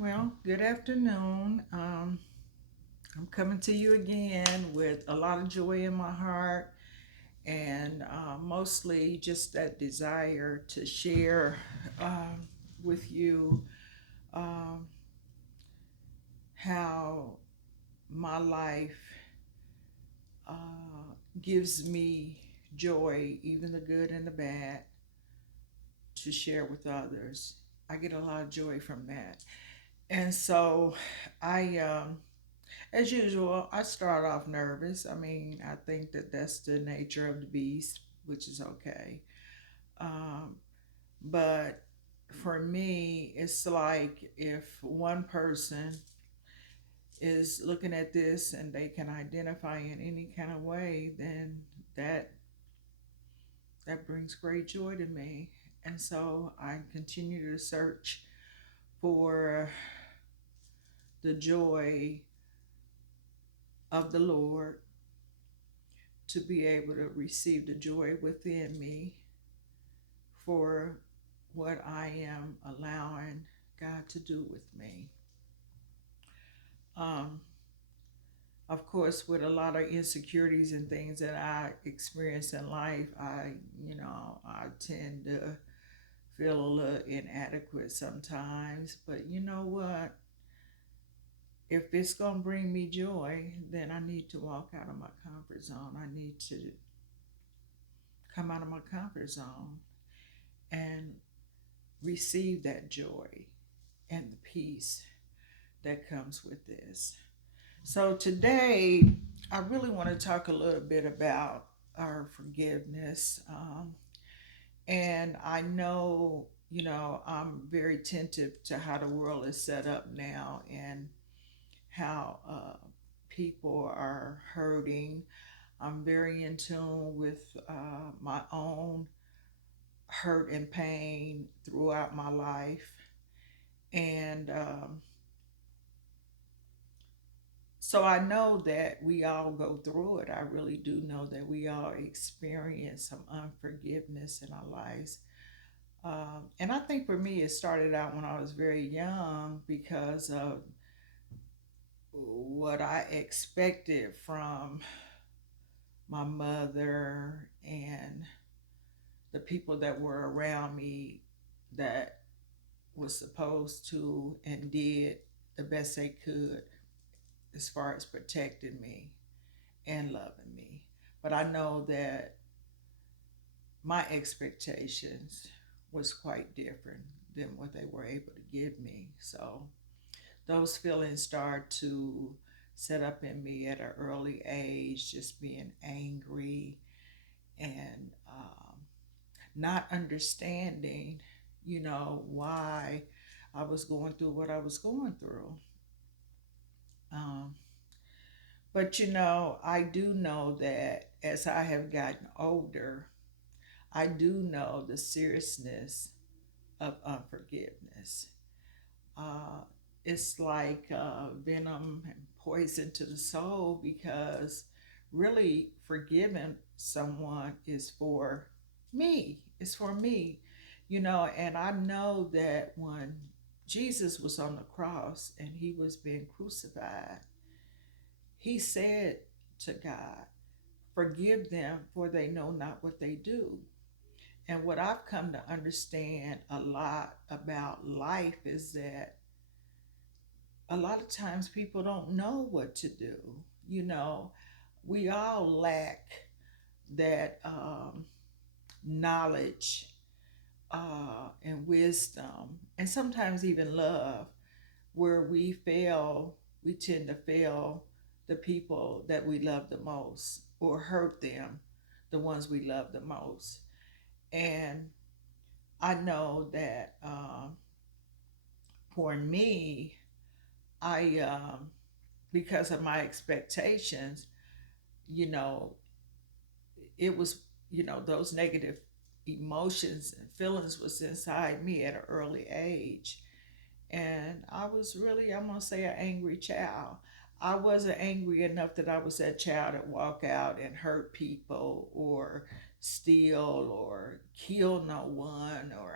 Well, good afternoon. I'm coming to you again with a lot of joy in my heart and mostly just that desire to share with you um, how my life gives me joy, even the good and the bad, to share with others. I get a lot of joy from that. And so I as usual, I start off nervous. I mean, I think that that's the nature of the beast, which is okay. Um, but for me, it's like if one person is looking at this and they can identify in any kind of way, then that that brings great joy to me. And so I continue to search for the joy of the Lord, to be able to receive the joy within me for what I am allowing God to do with me. Um, of course, with a lot of insecurities and things that I experience in life, I tend to feel a little inadequate sometimes. But you know what? If it's going to bring me joy, then I need to walk out of my comfort zone. I need to come out of my comfort zone and receive that joy and the peace that comes with this. So today, I really want to talk a little bit about our forgiveness. And I know, I'm very attentive to how the world is set up now and how people are hurting. I'm very in tune with my own hurt and pain throughout my life. And so I know that we all go through it. I really do know that we all experience some unforgiveness in our lives. And I think for me, it started out when I was very young because of what I expected from my mother and the people that were around me that was supposed to and did the best they could as far as protecting me and loving me. But I know that my expectations was quite different than what they were able to give me. So those feelings start to set up in me at an early age, just being angry and not understanding, why I was going through what I was going through. Um, but I do know that as I have gotten older, I do know the seriousness of unforgiveness. Uh, it's like venom and poison to the soul because really forgiving someone is for me. It's for me, and I know that when Jesus was on the cross and he was being crucified, he said to God, forgive them for they know not what they do. And what I've come to understand a lot about life is that a lot of times people don't know what to do. You know, we all lack that knowledge and wisdom, and sometimes even love, where we tend to fail the people that we love the most or hurt them, the ones we love the most. And I know that for me, I because of my expectations, you know, it was, those negative emotions and feelings was inside me at an early age. And I was really, I'm gonna say, an angry child. I wasn't angry enough that I was that child that walk out and hurt people or steal or kill no one, or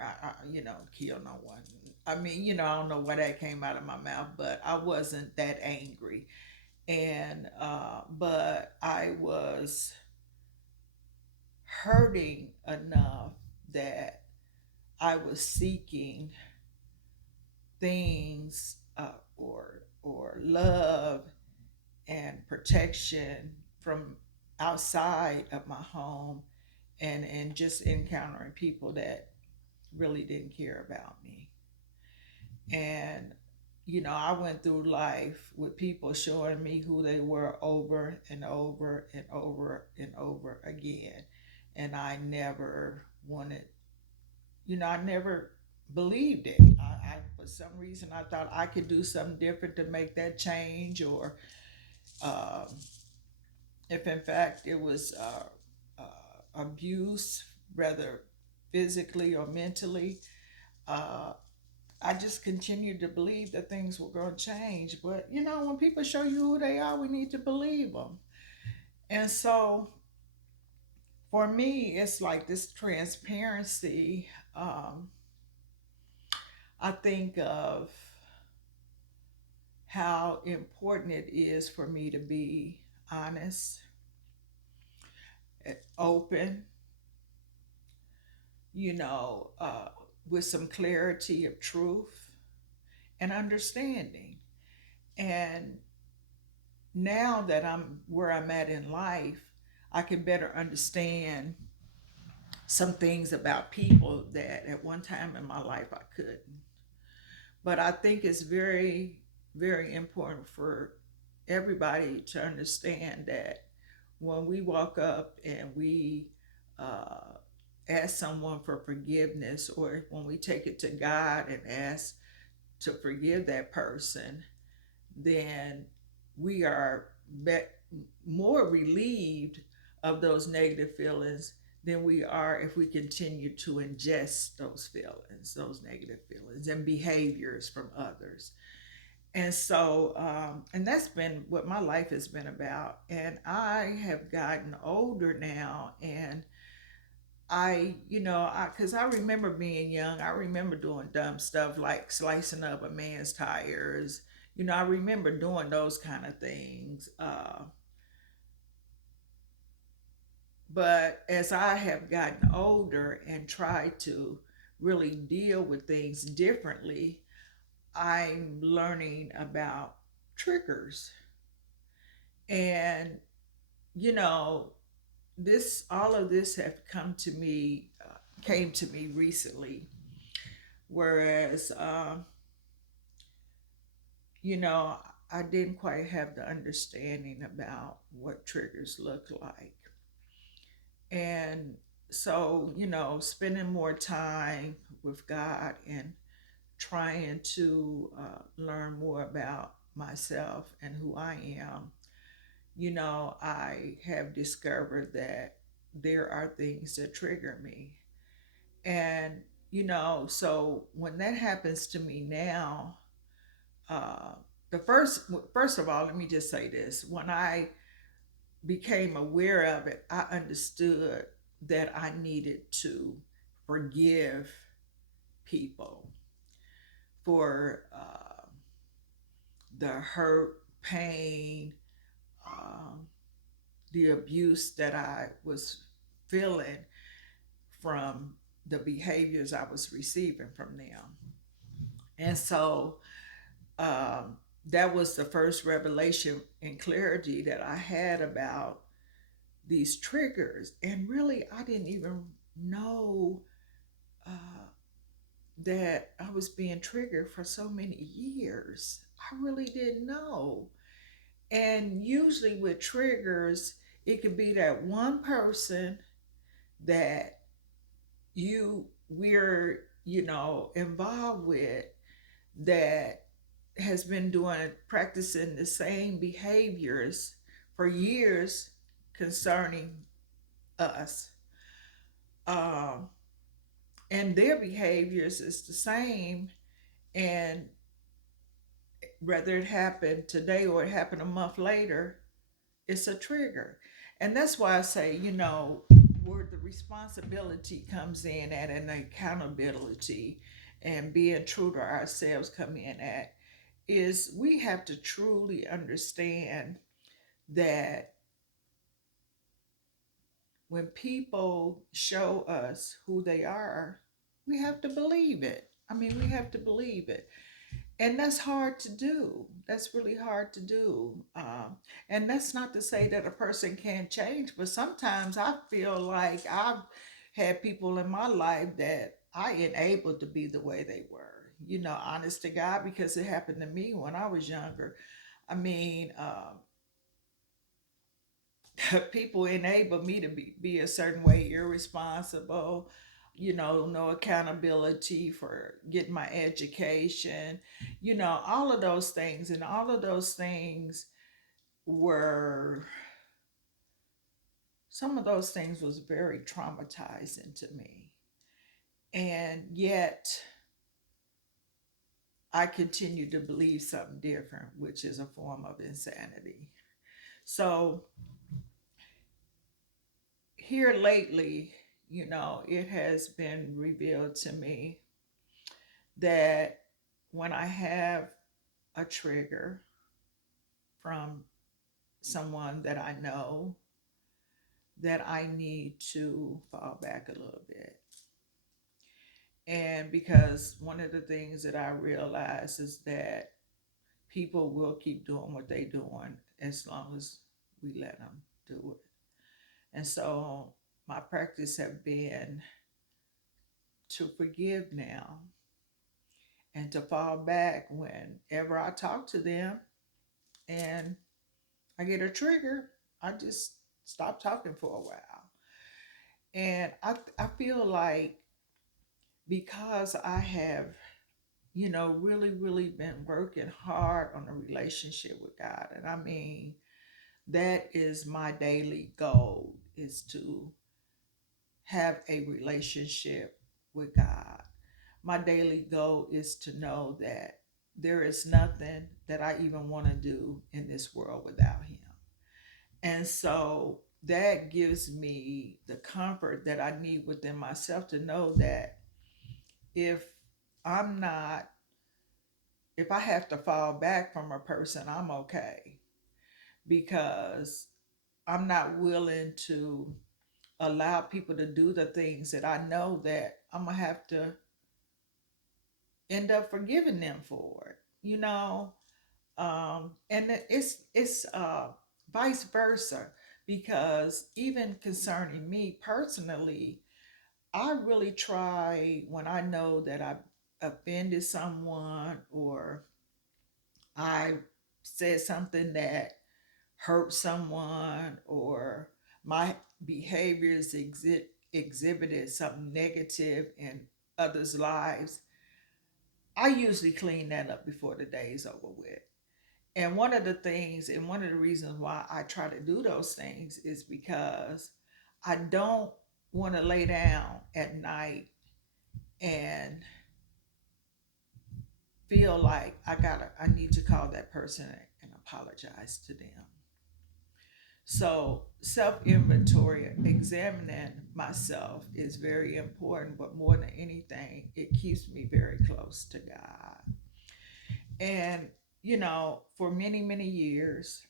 kill no one. I mean, I don't know why that came out of my mouth, but I wasn't that angry. And but I was hurting enough that I was seeking things, or love and protection from outside of my home, and just encountering people that really didn't care about me. And I went through life with people showing me who they were over and over and over and over again. And I never wanted, I never believed it. For some reason, I thought I could do something different to make that change, or um, if in fact it was abuse, whether physically or mentally. Uh, I just continued to believe that things were going to change. But when people show you who they are, we need to believe them. And so for me, it's like this transparency. I think of how important it is for me to be honest, open, you know, uh, with some clarity of truth and understanding. And now that I'm where I'm at in life, I can better understand some things about people that at one time in my life I couldn't. But I think it's very, very important for everybody to understand that when we walk up and we uh, ask someone for forgiveness, or when we take it to God and ask to forgive that person, then we are more relieved of those negative feelings than we are if we continue to ingest those feelings, those negative feelings and behaviors from others. And so, and that's been what my life has been about. And I have gotten older now, and because I remember being young, I remember doing dumb stuff like slicing up a man's tires. I remember doing those kind of things. But as I have gotten older and tried to really deal with things differently, I'm learning about triggers. And, you know, all of this have came to me recently. Whereas, you know, I didn't quite have the understanding about what triggers look like. And so, spending more time with God and trying to learn more about myself and who I am, I have discovered that there are things that trigger me. And, so when that happens to me now, uh, first of all, let me just say this. When I became aware of it, I understood that I needed to forgive people for the hurt, pain, um, the abuse that I was feeling from the behaviors I was receiving from them. And so that was the first revelation and clarity that I had about these triggers. And really, I didn't even know uh, that I was being triggered for so many years. I really didn't know. And usually, with triggers, it could be that one person that we're involved with, that has been practicing the same behaviors for years concerning us. Um, and their behaviors is the same, and whether it happened today or it happened a month later, it's a trigger. And that's why I say, where the responsibility comes in at, and the accountability and being true to ourselves come in at, is we have to truly understand that when people show us who they are, we have to believe it. I mean, we have to believe it. And that's hard to do. That's really hard to do. And that's not to say that a person can't change, but sometimes I feel like I've had people in my life that I enabled to be the way they were. You know, honest to God, because it happened to me when I was younger. I mean, people enable me to be a certain way, irresponsible, you know, no accountability for getting my education, you know, all of those things. And all of those things were, some of those things was very traumatizing to me. And yet I continue to believe something different, which is a form of insanity. So here lately, you know, it has been revealed to me that when I have a trigger from someone that I know, that I need to fall back a little bit. And because one of the things that I realize is that people will keep doing what they doing as long as we let them do it. And so my practice have been to forgive now and to fall back whenever I talk to them and I get a trigger, I just stop talking for a while. And I feel like because I have, you know, really, really been working hard on a relationship with God. And I mean, that is my daily goal, is to have a relationship with God. My daily goal is to know that there is nothing that I even want to do in this world without Him. And so that gives me the comfort that I need within myself to know that if I'm not, if I have to fall back from a person, I'm okay, because I'm not willing to allow people to do the things that I know that I'm going to have to end up forgiving them for it, you know? And it's vice versa, because even concerning me personally, I really try when I know that I offended someone, or I said something that hurt someone, or my behaviors exhibited something negative in others' lives. I usually clean that up before the day is over with. And one of the things, and one of the reasons why I try to do those things, is because I don't want to lay down at night and feel like I need to call that person and apologize to them. So self inventory, examining myself, is very important, but more than anything, it keeps me very close to God. And you know, for many, many years,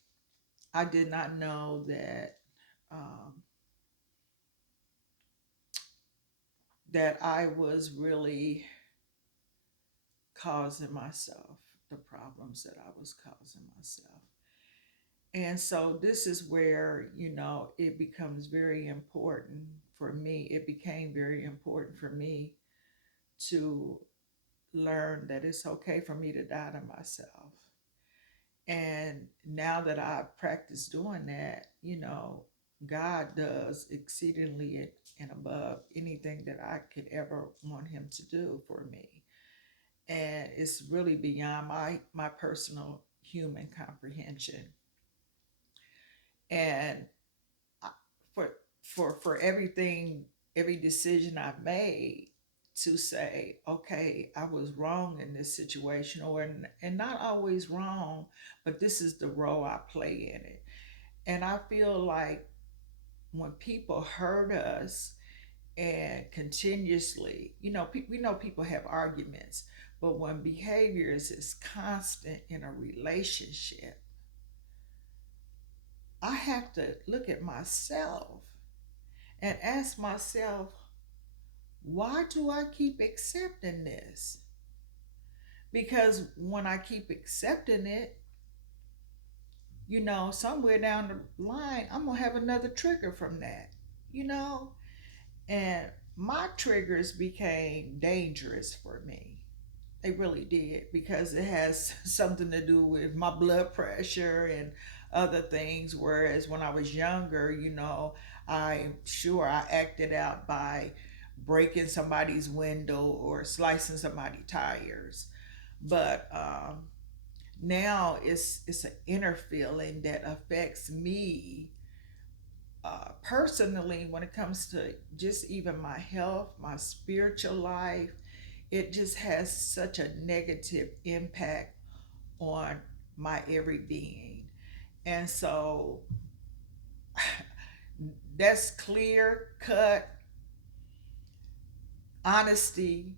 I did not know that um, that I was really causing myself the problems that I was causing myself. And so this is where, you know, it becomes very important for me. It became very important for me to learn that it's okay for me to die to myself. And now that I've practiced doing that, you know, God does exceedingly and above anything that I could ever want Him to do for me. And it's really beyond my personal human comprehension. And I- for for everything, every decision I've made, to say, okay, I was wrong in this situation, or and not always wrong, but this is the role I play in it. And I feel like when people hurt us and continuously, we know people have arguments, but when behaviors is constant in a relationship, I have to look at myself and ask myself, why do I keep accepting this? Because when I keep accepting it, somewhere down the line, I'm going to have another trigger from that, you know? And my triggers became dangerous for me. They really did, because it has something to do with my blood pressure and other things. Whereas when I was younger, I'm sure I acted out by breaking somebody's window or slicing somebody's tires. But now it's an inner feeling that affects me personally when it comes to just even my health, my spiritual life. It just has such a negative impact on my every being. And so that's clear cut honesty,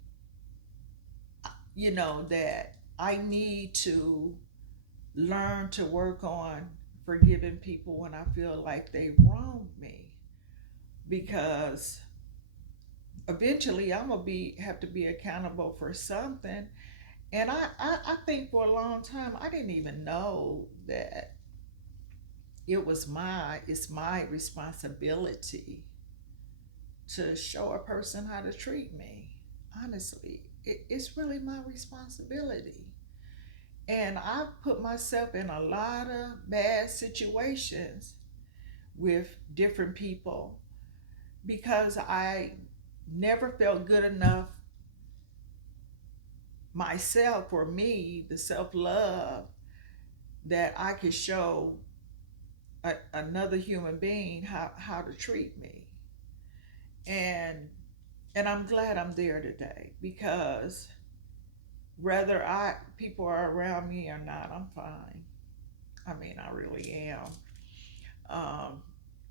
that I need to learn to work on forgiving people when I feel like they wronged me, because eventually I'm gonna be have to be accountable for something. And I think for a long time I didn't even know that it's my responsibility to show a person how to treat me. Honestly, it's really my responsibility. And I've put myself in a lot of bad situations with different people because I never felt good enough myself, for me, the self love that I could show another human being how to treat me. And I'm glad I'm there today, because whether I people are around me or not, I'm fine. I mean, I really am. Um,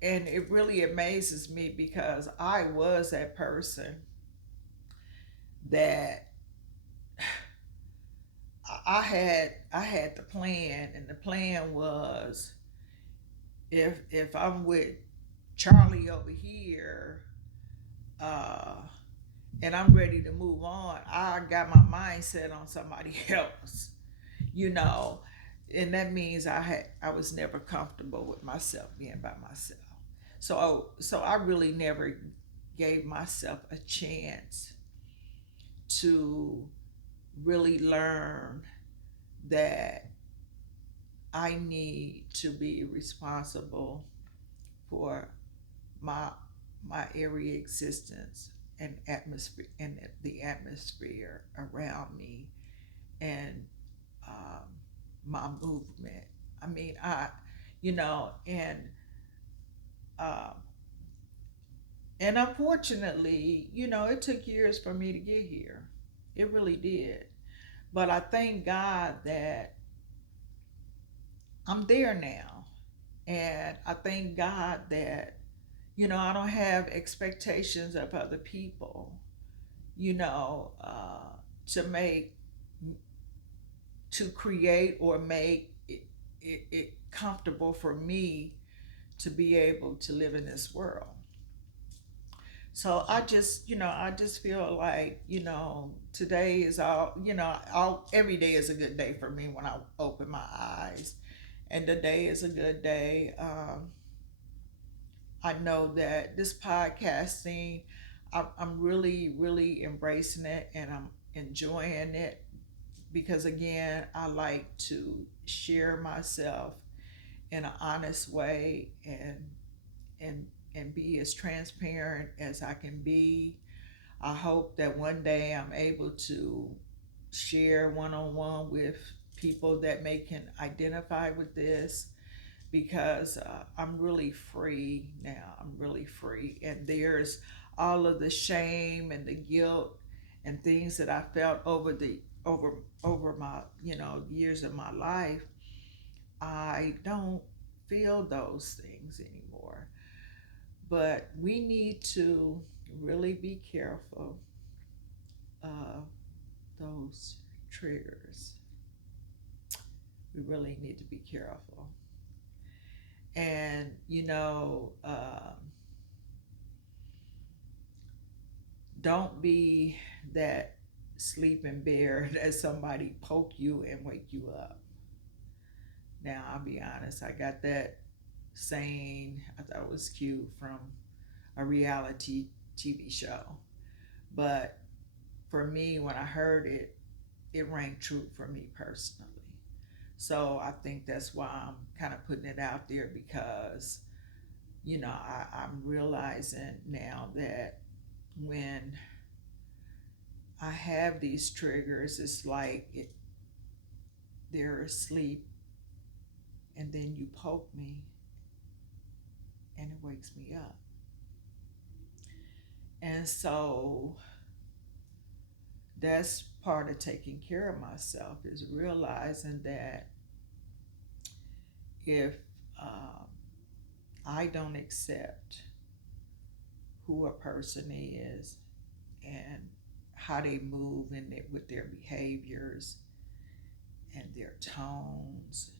and it really amazes me, because I was that person that I had the plan, and the plan was, if I'm with Charlie over here, uh, and I'm ready to move on, I got my mindset on somebody else, you know, and that means I was never comfortable with myself being by myself. So I really never gave myself a chance to really learn that I need to be responsible for my my every existence and atmosphere, and the atmosphere around me, and um, my movement. I mean, um, and unfortunately, it took years for me to get here. It really did. But I thank God that I'm there now. And I thank God that, I don't have expectations of other people, you know, uh, to make, to create or make it comfortable for me to be able to live in this world. So I just feel like, today is every day is a good day for me when I open my eyes. And today is a good day. I know that this podcasting, I'm really, really embracing it, and I'm enjoying it, because, again, I like to share myself in an honest way, and and be as transparent as I can be. I hope that one day I'm able to share one on one with people that may can identify with this, because I'm really free now. I'm really free, and there's all of the shame and the guilt and things that I felt over my years of my life. I don't feel those things anymore. But we need to really be careful of those triggers. We really need to be careful. And, don't be that sleeping bear that somebody poke you and wake you up. Now, I'll be honest, I got that saying, I thought it was cute, from a reality TV show. But for me, when I heard it, it rang true for me personally. So I think that's why I'm kind of putting it out there, because, I'm realizing now that when I have these triggers, it's like they're asleep and then you poke me and it wakes me up. And so that's part of taking care of myself, is realizing that if um, I don't accept who a person is and how they move with their behaviors and their tones,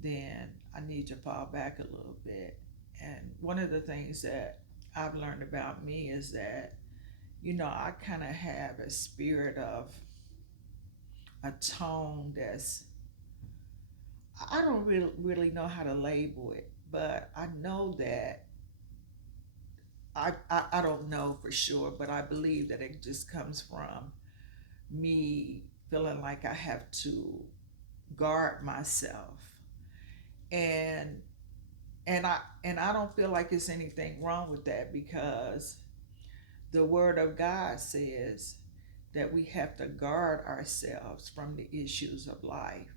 then I need to fall back a little bit. And one of the things that I've learned about me is that, I kind of have a spirit of a tone that's, I don't really know how to label it, but I know that I don't know for sure, but I believe that it just comes from me feeling like I have to guard myself. And and I don't feel like it's anything wrong with that, because the word of God says that we have to guard ourselves from the issues of life.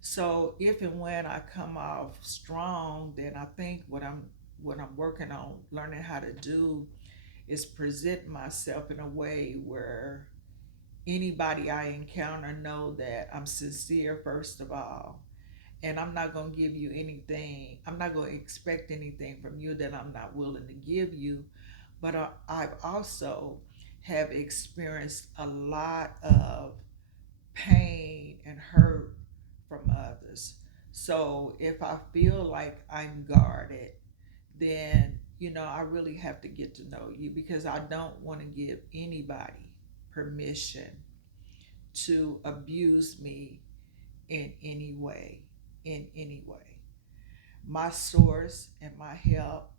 So if and when I come off strong, then I think what I'm working on learning how to do is present myself in a way where anybody I encounter know that I'm sincere, first of all, and I'm not going to give you anything. I'm not going to expect anything from you that I'm not willing to give you. But I've also have experienced a lot of pain and hurt from others. So if I feel like I'm guarded, then I really have to get to know you, because I don't want to give anybody permission to abuse me in any way. In any way. My source and my help,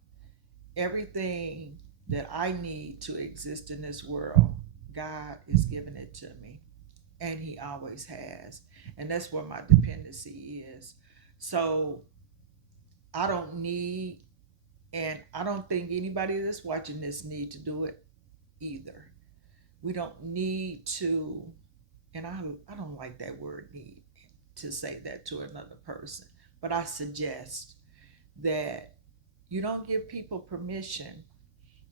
everything that I need to exist in this world, God is giving it to me. And He always has. And that's where my dependency is. So I don't need, and I don't think anybody that's watching this need to do it either. We don't need to, and I don't like that word need, to say that to another person. But I suggest that you don't give people permission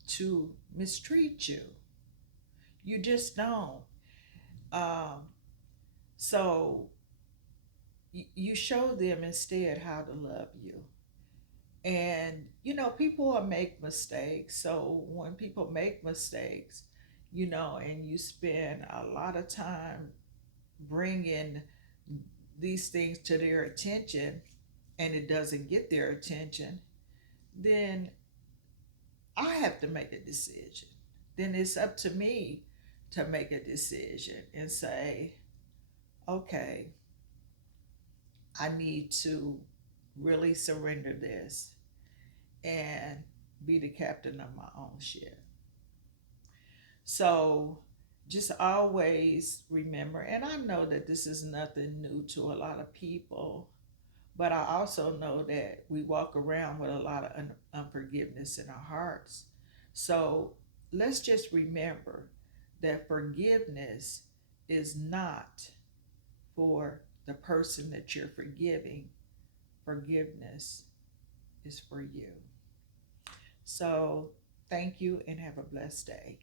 to mistreat you. You just don't. Um, so you show them instead how to love you. And people will make mistakes. So when people make mistakes, and you spend a lot of time bringing these things to their attention, and it doesn't get their attention, then I have to make a decision. Then it's up to me to make a decision and say, okay, I need to really surrender this and be the captain of my own ship. So just always remember, and I know that this is nothing new to a lot of people, but I also know that we walk around with a lot of unforgiveness in our hearts. So let's just remember that forgiveness is not for the person that you're forgiving, forgiveness is for you. So thank you and have a blessed day.